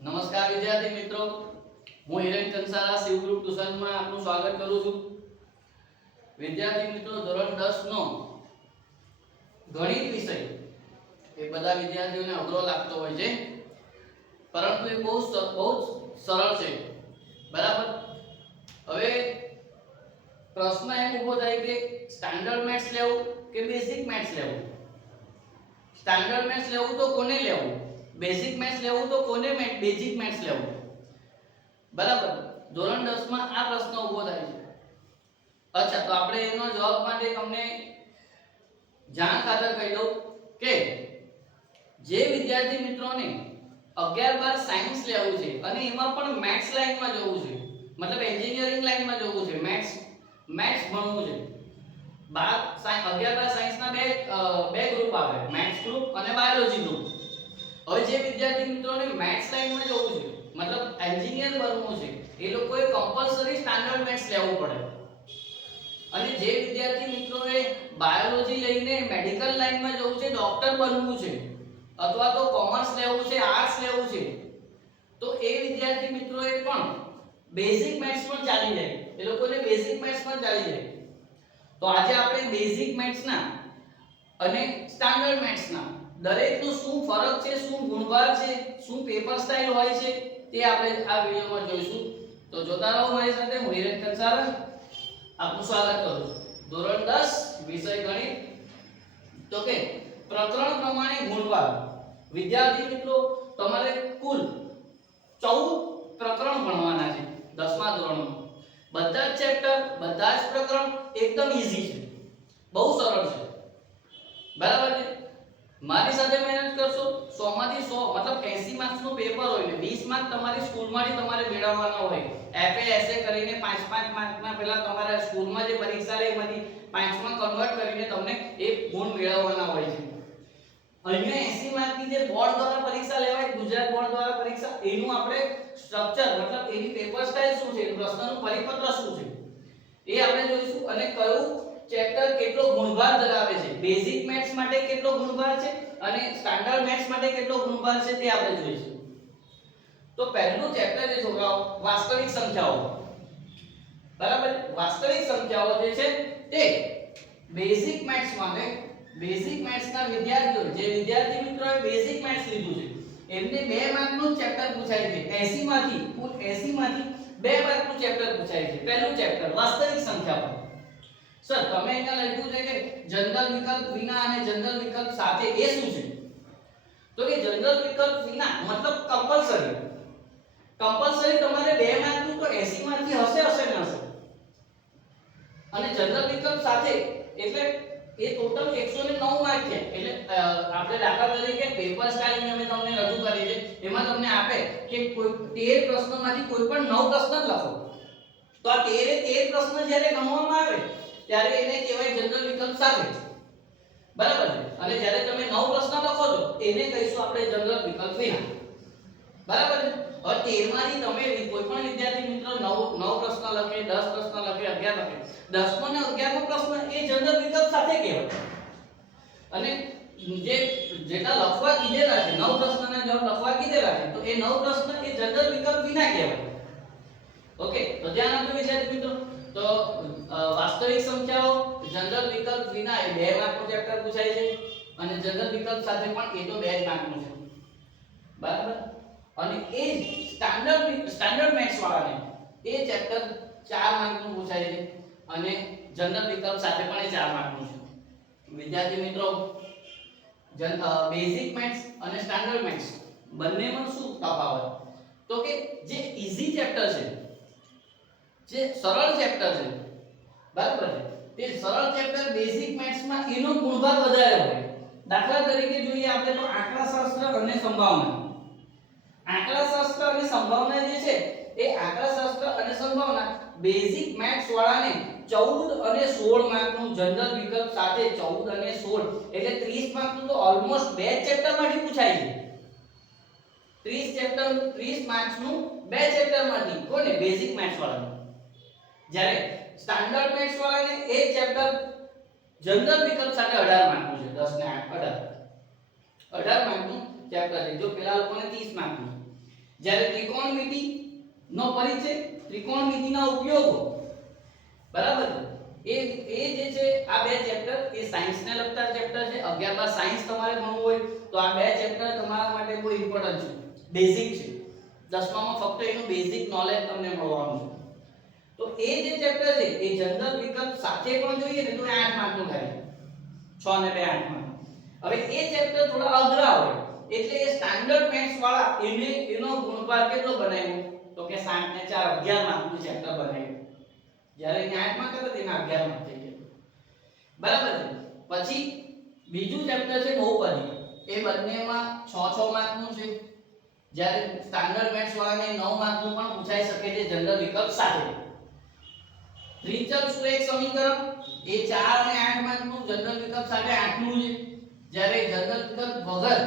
નમસ્કાર વિદ્યાર્થી મિત્રો, હું હિરેન કંસારા શિવ ગ્રુપ ટ્યુશનમાં આપનું સ્વાગત કરું છું. વિદ્યાર્થી મિત્રો, ધોરણ 10 નો ગણિત વિષય એ બધા વિદ્યાર્થીઓને અઘરો લાગતો હોય છે, પરંતુ એ બહુ સરળ છે. બરાબર. હવે પ્રશ્ન એમ ઊભો થાય કે સ્ટાન્ડર્ડ મેથ્સ લેવું કે બેઝિક મેથ્સ લેવું. સ્ટાન્ડર્ડ મેથ્સ લેવું તો કોને લેવું, બેઝિક મેથ્સ લેવું તો કોને બેઝિક મેથ્સ લેવું. બરાબર. ધોરણ 10 માં આ પ્રશ્ન ઊભો થાય છે. અચ્છા, તો આપણે એનો જવાબ માટે તમને જાણ ખાતર કહી દઉં કે જે વિદ્યાર્થી મિત્રોને 11-12 સાયન્સ લેવું છે અને એમાં પણ મેથ્સ લાઈનમાં જવું છે, મતલબ એન્જિનિયરિંગ લાઈનમાં જવું છે, મેથ્સ ભણવું છે. 11-12 સાયન્સના બે ગ્રુપ આવે, મેથ્સ ગ્રુપ અને બાયોલોજી ગ્રુપ. હવે જે વિદ્યાર્થી મિત્રોને મેથ્સ લાઈનમાં જવું છે, મતલબ એન્જિનિયર બનવું છે, એ લોકોએ કમ્પલસરી સ્ટાન્ડર્ડ મેથ્સ લેવું પડે. અને જે વિદ્યાર્થી મિત્રોએ બાયોલોજી લઈને મેડિકલ લાઈનમાં જવું છે, ડોક્ટર બનવું છે, અથવા તો કોમર્સ લેવું છે, આર્ટ્સ લેવું છે, તો એ વિદ્યાર્થી મિત્રોએ પણ બેઝિક મેથ્સ પણ ચાલી જાય, એ લોકોને બેઝિક મેથ્સ પણ ચાલી જાય. તો આજે આપણે બેઝિક મેથ્સના અને સ્ટાન્ડર્ડ મેથ્સના દરેકનો શું ફરક છે, શું ગુણભાર છે, શું પેપર સ્ટાઇલ હોય છે, તે આપણે આ વિડિયોમાં જોઈશું. તો જોતા રહો મારી સાથે. હું હિરેન કંસારા આપનું સ્વાગત કરું છું. ધોરણ 10 વિષય ગણિત. તો કે પ્રકરણ પ્રમાણે ગુણભાર. વિદ્યાર્થી મિત્રો, તમારે કુલ 14 પ્રકરણ ભણવાના છે 10મા ધોરણમાં. બધા જ ચેપ્ટર, બધા જ પ્રકરણ એકદમ ઈઝી છે, બહુ સરળ છે. બરાબર છે. મારી સાથે મહેનત કરશો, 100 માંથી 100 મતલબ 80 માર્ક્સ નું પેપર હોય ને 20 માર્ક તમારી સ્કૂલમાંથી તમારે મેળવવાના હોય. એફએ એસએ કરીને 5-5 માર્કના પેલા તમારા સ્કૂલમાં જે પરીક્ષા લે એમાંથી 5 માં કન્વર્ટ કરીને તમને એક ગુણ મેળવવાના હોય છે. અહીંયા 80 માર્કની જે બોર્ડ દ્વારા પરીક્ષા લેવાય, ગુજરાત બોર્ડ દ્વારા પરીક્ષા, એનું આપણે સ્ટ્રક્ચર મતલબ એની પેપર સ્ટાઇલ શું છે, પ્રશ્નનું પરિપત્ર શું છે, એ આપણે જોઈશું. અને કયું ચેપ્ટર કેટલો ગુણભાર ધરાવે છે, બેઝિક મેથ્સ માટે કેટલો ગુણભાર છે અને સ્ટાન્ડર્ડ મેથ્સ માટે કેટલો ગુણભાર છે, તે આપણે જોઈશું. તો પહેલું ચેપ્ટર છે છોકરાઓ, વાસ્તવિક સંખ્યાઓ. બરાબર. વાસ્તવિક સંખ્યાઓ જે છે તે બેઝિક મેથ્સ માટે, બેઝિક મેથ્સના વિદ્યાર્થીઓ, જે વિદ્યાર્થી મિત્રોએ બેઝિક મેથ્સ લીધું છે, એમને 2 માર્કનું ચેપ્ટર પૂછાય છે. 80 માંથી કુલ 80 માંથી 2 માર્કનું ચેપ્ટર પૂછાય છે. પહેલું ચેપ્ટર વાસ્તવિક સંખ્યાઓ. સર, તમે અહીંયા લખ્યું છે કે જનરલ વિકલ્પ વિના અને જનરલ વિકલ્પ સાથે, એ શું છે? તો કે જનરલ વિકલ્પ વિના મતલબ કમ્પલસરી તમારે 2 માર્કનું તો 80 માંથી હશે ને હશે. અને જનરલ વિકલ્પ સાથે એટલે એ ટોટલ 109 માર્ક છે. એટલે આપણે દાખલા તરીકે પેપર સ્ટાઇલ અમે તમને રજૂ કરી છે, એમાં તમને આપે કે કોઈ 13 પ્રશ્નોમાંથી કોઈ પણ 9 પ્રશ્ન જ લખો. તો આ 13 પ્રશ્ન જ્યારે ગણવામાં આવે ત્યારે એને કહેવાય જનરલ વિકલ્પ સાથે. બરાબર છે. અને જ્યારે તમે 9 પ્રશ્ન લખો છો એને કહીશું આપણે જનરલ વિકલ્પ વિના. બરાબર છે. હવે 13 માંથી તમે કોઈ પણ વિદ્યાર્થી મિત્ર 9 પ્રશ્ન લખે, 10 પ્રશ્ન લખે, 11 લખે, 10મો અને 11મો પ્રશ્ન એ જનરલ વિકલ્પ સાથે કહેવાય. અને જેટલા લખવા કીધેલા છે, 9 પ્રશ્નના જવાબ લખવા કીધેલા છે, તો એ 9 પ્રશ્ન એ જનરલ વિકલ્પ વિના કહેવાય. ઓકે, તો ધ્યાન આપજો વિદ્યાર્થી મિત્રો. તો વાસ્તવિક સંખ્યાઓ જનરલ વિકલ્પ વિના એ 2 માર્કનું ચેપ્ટર પૂછાય છે, અને જનરલ વિકલ્પ સાથે પણ એ તો 2 માર્કનું છે. બરાબર. અને એ સ્ટાન્ડર્ડ મેથ્સ વાળાને એ ચેપ્ટર 4 માર્કનું પૂછાય છે, અને જનરલ વિકલ્પ સાથે પણ એ 4 માર્કનું છે. વિદ્યાર્થી મિત્રો, બેઝિક મેથ્સ અને સ્ટાન્ડર્ડ મેથ્સ બંનેમાં શું તફાવત? તો કે જે ઈઝી ચેપ્ટર છે, જે સરળ ચેપ્ટર છે, બરાબર છે, તે સરળ ચેપ્ટર બેઝિક મેથ્સમાં એનો ગુણભાર વધારે હોય. દાખલા તરીકે જોઈએ આપણે તો આંકડાશાસ્ત્ર અને સંભાવના. આંકડાશાસ્ત્ર અને સંભાવના જે છે એ આંકડાશાસ્ત્ર અને સંભાવના બેઝિક મેથ્સ વાળાને 14 અને 16 માર્કનું જનરલ વિકલ્પ સાથે 14 અને 16 એટલે 30 માર્કનું તો ઓલમોસ્ટ 2 ચેપ્ટરમાંથી પૂછાય છે. 30 માર્ક્સનું 2 ચેપ્ટરમાંથી કોને? બેઝિક મેથ્સ વાળાને. જ્યારે સ્ટાન્ડર્ડ મેથ્સ વાળાને એક ચેપ્ટર જનરલ વિકલ્પ સાથે 18 માર્કનું છે. 10 ને 8 18 માર્કનું ચેપ્ટર છે. જો પેલા લોકોને 30 માર્કનું. જ્યારે ત્રિકોણમિતિનો પરિચય, ત્રિકોણમિતિના ઉપયોગો, બરાબર એ જે છે આ બે ચેપ્ટર એ સાયન્સને લગતા ચેપ્ટર છે. 11 બાર સાયન્સ તમારે ભણવું હોય તો આ બે ચેપ્ટર તમારા માટે બહુ ઇમ્પોર્ટન્ટ છે, બેઝિક છે. 10મામાં ફક્ત એનું બેઝિક નોલેજ તમને મળવાનું છે. તો એ જે ચેપ્ટર છે એ જનરલ વિકલ્પ સાથે પણ જોઈએ ને તો 8 માર્કનું થાય, 6 ને 2 8 માર્ક. હવે એ ચેપ્ટર થોડા અઘરા હોય એટલે એ સ્ટાન્ડર્ડ મેથ્સ વાળા એનો ગુણભાર કેટલો બનાવ્યો તો કે 7 ને 4 11 માર્કનું ચેપ્ટર બનાવ્યું. જ્યારે એને 8 માર્ક હતા તેના 11 માર્ક થઈ ગયા, બરાબર છે. પછી બીજું ચેપ્ટર છે બહુપદી. એ બંનેમાં 6 માર્કનું છે, જ્યારે સ્ટાન્ડર્ડ મેથ્સ વાળાને 9 માર્કનું પણ પૂછાઈ શકે છે જનરલ વિકલ્પ સાથે. ત્રિચલ સુરેખ સમીકરણ એ 4 અને 8 માર્કનું જનરલ વિકલ્પ સાથે 8 નું છે, જ્યારે જનરલ વિકલ્પ વગર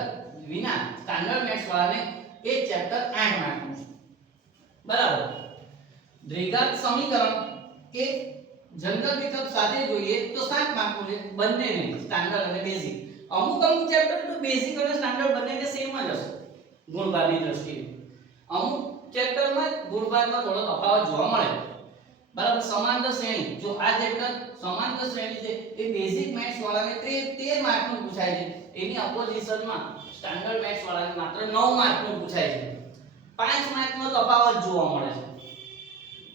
વિના સ્ટાન્ડર્ડ મેથ્સ વાળાને એ ચેપ્ટર 8 માર્કનું છે, બરાબર. દ્વિઘાત સમીકરણ એ જનરલ વિકલ્પ સાથે જોઈએ તો 7 માર્કનું છે, બંનેને સ્ટાન્ડર્ડ અને બેઝિક. અમુક ચેપ્ટર તો બેઝિક અને સ્ટાન્ડર્ડ બંનેને સેમ જ હશે ગુણભારની દ્રષ્ટિએ. અમુક ચેપ્ટરમાં ગુણભારમાં થોડો તફાવત જોવા મળે, બરાબર. સમાંતર શ્રેણી, જો આ ચેપ્ટર સમાંતર શ્રેણી છે એ બેઝિક મેથ્સ વાળાને 13 માર્કનું પૂછાય છે, એની ઓપોઝિશનમાં સ્ટાન્ડર્ડ મેથ્સ વાળાને માત્ર 9 માર્કનું પૂછાય છે. 5 માર્કનો તફાવત જોવા મળે છે.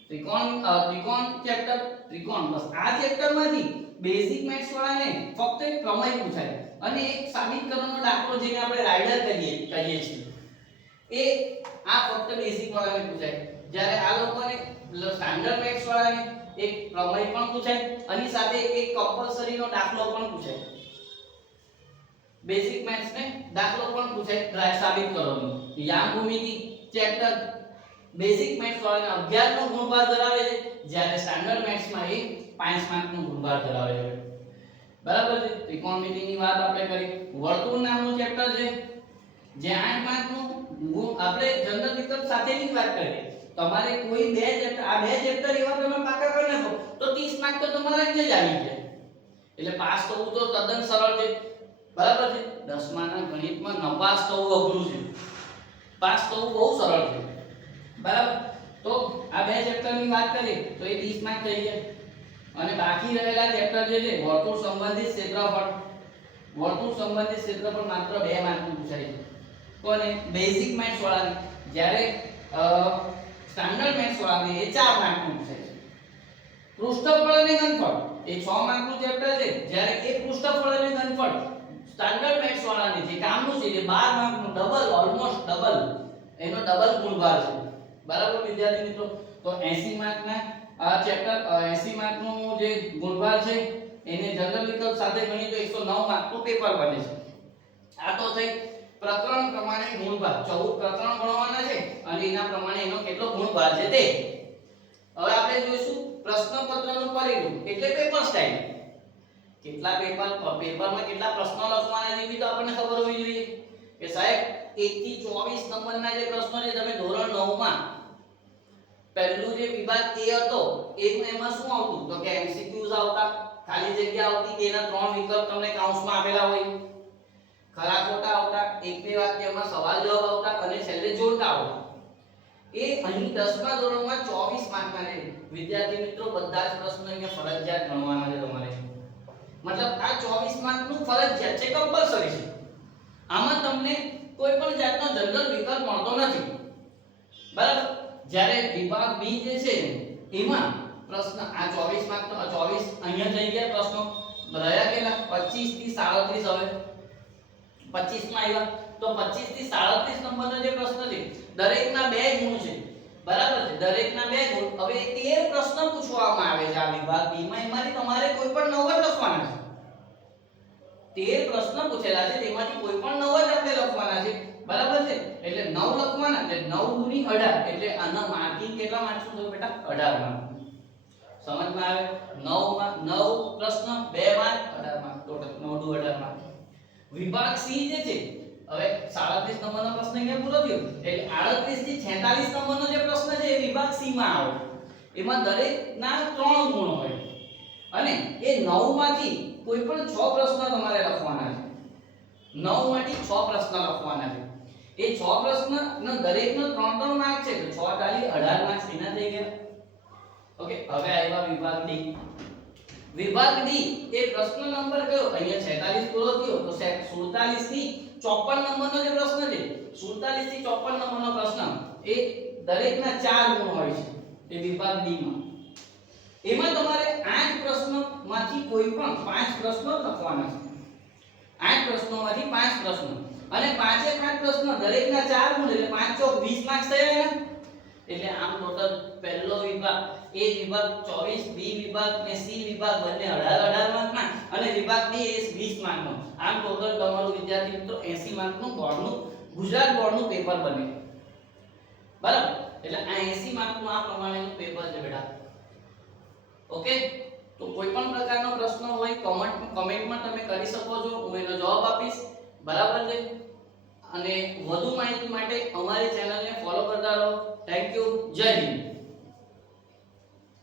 ત્રિકોણ ચેપ્ટર, ત્રિકોણ બસ આ ચેપ્ટરમાંથી બેઝિક મેથ્સ વાળાને ફક્ત એક પ્રમેય પૂછાય અને એક સાબિત કરવાનો દાખલો જેને આપણે રાઇડર કહીએ છીએ એ આ ફક્ત બેઝિક વાળાને પૂછાય, જ્યારે આ લોકોને સ્ટાન્ડર્ડ મેથ્સ વાળાને એક પ્રમેય પણ પૂછાય અને સાથે એક કમ્પલસરી નો દાખલો પણ પૂછાય. બેઝિક મેથ્સ ને દાખલો પણ પૂછાય સાબિત કરવાનો. યામ ભૂમિતિ ચેપ્ટર બેઝિક મેથ્સ વાળાને 11 નો ગુણભાર ધરાવે છે, જ્યારે સ્ટાન્ડર્ડ મેથ્સ માં એ 5 માર્કનો ગુણભાર ધરાવે છે, બરાબર છે. ત્રિકોણમિતિની વાત આપણે કરી. વર્તુળ નામનું ચેપ્ટર છે જે 8 માર્કનું આપણે જનરલ વિકલ્પ સાથેની જ વાત કરીએ. તમારે કોઈ બે ચેપ્ટર, આ બે ચેપ્ટર એવા તમે પાકા કરી નાખો તો 30 માર્ક તો તમારા જ આવી જાય, એટલે પાસ થવું તો તદ્દન સરળ છે, બરાબર છે. 10માના ગણિતમાં નપાસ થવું અઘરું છે, પાસ થવું બહુ સરળ છે, બરાબર. તો આ બે ચેપ્ટરની વાત કરીએ તો એ 20 માર્ક થઈ જાય. અને બાકી રહેલા ચેપ્ટર જે છે વર્તુળ સંબંધિત ક્ષેત્રફળ, વર્તુળ સંબંધિત ક્ષેત્રફળ માત્ર 2 માર્કનું પૂછાય છે, કોને? બેઝિક મેથ્સ વાળાને, જ્યારે સ્ટાન્ડર્ડ મેથ્સ વાળાને એ 4 માર્કનું પૂછાય છે. પૃષ્ઠફળ અને ઘનફળ એ 6 માર્કનું ચેપ્ટર છે, જ્યારે એ પૃષ્ઠફળ અને ઘનફળ સ્ટાન્ડર્ડ મેથ્સ વાળાને જે કામનું છે જે 12 માર્કનું ડબલ, ઓલમોસ્ટ ડબલ, એનો ડબલ ગુણભાર છે, બરાબર વિદ્યાર્થી મિત્રો. તો 80 માર્કના આ ચેપ્ટર 80 માર્કનું જે ગુણભાર છે એને જનરલ વિકલ્પ સાથે ગણીએ તો 109 માર્કનું પેપર બને છે. આ તો થઈ પ્રકરણ પ્રમાણે ગુણભાર. 14 પ્રકરણ ગણવાના છે અને એના પ્રમાણે એનો કેટલો ગુણભાર છે તે. હવે આપણે જોઈશું પ્રશ્નપત્રનું પરિરૂપ એટલે પેપર સ્ટાઇલ. કેટલા પેપરમાં કેટલા પ્રશ્નો લખવાના છે એ બી તો આપણને ખબર હોવી જોઈએ કે સાહેબ 1 થી 24 નંબરના જે પ્રશ્નો છે તમે ધોરણ 9 માં પહેલું જે વિભાગ A હતો એમાં શું આવતું તો કે MCQs આવતા, ખાલી જગ્યા આવતી, તેના 3 વિકલ્પ તમને કાઉન્સમાં આપેલા હોય, ખરા ખોટા આવતા, એક બે વાક્યમાં સવાલ જવાબ આવતા અને છેલ્લે જોડકા આવતા. એ અહીં 10મા ધોરણમાં 24 માર્કના છે વિદ્યાર્થી મિત્રો. બધા જ પ્રશ્નો અહીંયા ફરજિયાત ગણવાના છે તમારે, મતલબ આ 24 માર્કનું ફરજિયાત છે, કમ્પલસરી છે. આમાં તમને કોઈ પણ જાતનો જનરલ વિકલ્પ મળતો નથી, બરાબર. જ્યારે વિભાગ B જે છે એમાં પ્રશ્ન આ 24 માર્ક તો 24 અહીંયા થઈ ગયા પ્રશ્નો, રહ્યા કેટલા 25 થી 37. હવે 25 માં આવ્યા તો 25 થી 37 નંબરનો જે પ્રશ્ન છે દરેકના 2 ગુણ છે, બરાબર છે. દરેકના 2 ગુણ. હવે 13 પ્રશ્ન પૂછવામાં આવે છે આ વિભાગ B માં, એમાંથી તમારે કોઈ પણ 9 જ લખવાના છે. 13 પ્રશ્ન પૂછેલા છે તેમાંથી કોઈ પણ 9 જ આપણે લખવાના છે, બરાબર છે. એટલે 9 લખવાના, એટલે 9 ગુણી 18, એટલે આના માર્કિંગ કેટલા માર્કનું થયું બેટા? 18 માર્ક. સમજમાં આવે? 9 માં 9 પ્રશ્ન 2 માર્ક 18 માર્ક, ટોટલ 9 દુ 18 માર્ક. વિભાગ C જે છે હવે 37 નંબરનો પ્રશ્ન અહીંયા પૂરો થયો, એટલે 38 થી 46 નંબરનો જે પ્રશ્ન છે એ વિભાગ C માં આવે. એમાં દરેકના 3 ગુણ હોય અને એ 9 માંથી કોઈ પણ 6 પ્રશ્ન તમારે લખવાના છે. 9 માંથી 6 પ્રશ્ન લખવાના છે. એ 6 પ્રશ્ન નો દરેકનો 3 માર્ક છે તો 6 ટાલી 18 માર્ક્સ એના થઈ ગયા. ઓકે, હવે આવ્યા વિભાગ ડી. વિભાગ ડી એ પ્રશ્ન નંબર કયો? અહીંયા 46 પૂરો થયો તો 47 થી 54 નંબરનો જે પ્રશ્ન છે 47 થી 54 નંબરનો પ્રશ્ન એ દરેકના 4 ગુણ હોય છે એ વિભાગ ડી માં. એમાં તમારે 8 પ્રશ્નોમાંથી કોઈ પણ 5 પ્રશ્નો લખવાના છે. 8 પ્રશ્નોમાંથી 5 પ્રશ્નો અને 5 પ્રશ્નો દરેકના 4 ગુણ એટલે 5 ચોક 20 માર્ક્સ થયા ને. એટલે આમ ટોટલ પહેલો વિભાગ એ વિભાગ 24, બી વિભાગ ને સી વિભાગ બંને 18 માર્કના અને વિભાગ ડી એ 20 માર્કનો. આમ ટોટલ તમારું વિદ્યાર્થી મિત્રો 80 માર્કનું બોર્ડનું ગુજરાત બોર્ડનું પેપર બને. બરાબર, એટલે આ 80 માર્કનું આ પ્રમાણેનું પેપર છે બેટા. ઓકે, તો કોઈ પણ પ્રકારનો પ્રશ્ન હોય કમેન્ટમાં તમે કરી શકો છો, હું એનો જવાબ આપીશ. બરાબર છે, અને વધુ માહિતી માટે અમારી ચેનલને ફોલો કરતા રહો. થેન્ક યુ, જય હિન્દ.